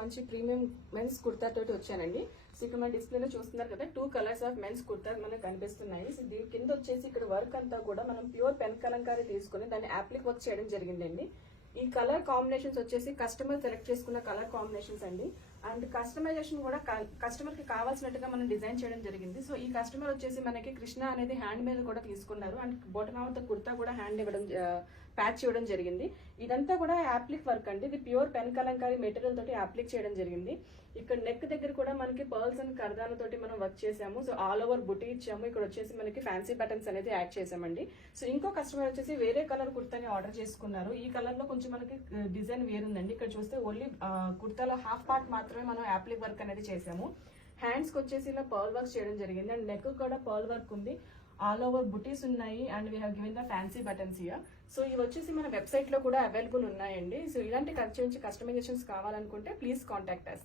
మంచి premium men's kurta తోటి వచ్చానండి. సో ఇక్కడ మన డిస్ప్లేలో చూస్తున్నారు కదా 2 కలర్స్ ఆఫ్ మెన్స్ కుర్తా మనకు కనిపిస్తున్నాయి. సో దీని కింద వచ్చేసి ఇక్కడ వర్క్ అంతా కూడా మనం ప్యూర్ పెన్ కలంకారీ తీసుకుని దాన్ని యాప్లిక్ వర్క్ చేయడం జరిగిందండి. ఈ కలర్ కాంబినేషన్స్ వచ్చేసి కస్టమర్ సెలెక్ట్ చేసుకున్న కలర్ కాంబినేషన్స్ అండి. అండ్ కస్టమైజేషన్ కూడా కస్టమర్ కి కావాల్సినట్టుగా మనం డిజైన్ చేయడం జరిగింది. సో ఈ కస్టమర్ వచ్చేసి మనకి కృష్ణ అనేది హ్యాండ్ మీద కూడా తీసుకున్నారు. And bottom of the kurta కూడా హ్యాండ్ ఇవ్వడం ప్యాచ్ చేయడం జరిగింది. ఇదంతా కూడా యాప్లిక్ వర్క్ అండి. ఇది ప్యూర్ పెన్ కలంకారీ మెటీరియల్ తోటి యాప్లిక్ చేయడం జరిగింది. ఇక్కడ నెక్ దగ్గర కూడా మనకి పర్ల్స్ అండ్ కర్దాలతోటి మనం వర్క్ చేసాము. సో ఆల్ ఓవర్ బుటీ ఇచ్చాము. ఇక్కడ వచ్చేసి మనకి ఫ్యాన్సీ బటన్స్ అనేది యాడ్ చేసామండి. సో ఇంకో కస్టమర్ వచ్చేసి వేరే కలర్ కుర్తాని ఆర్డర్ చేసుకున్నారు. ఈ కలర్ లో కొంచెం మనకి డిజైన్ వేరుందండి. ఇక్కడ చూస్తే ఓన్లీ కుర్తాలో హాఫ్ పార్ట్ మాత్రమే మనం యాప్లిక్ వర్క్ అనేది చేసాము. హ్యాండ్స్ కి వచ్చేసి ఇలా పర్ల్ వర్క్ చేయడం జరిగింది. అండ్ నెక్ కూడా పర్ల్ వర్క్ ఉంది. ఆల్ ఓవర్ బుటీస్ ఉన్నాయి. And we have given the fancy buttons here. So ఇవి వచ్చేసి మన వెబ్సైట్ లో కూడా అవైలబుల్ ఉన్నాయండి. సో ఇలాంటి కస్టమైజేషన్స్ కావాలనుకుంటే ప్లీజ్ కాంటాక్ట్ us.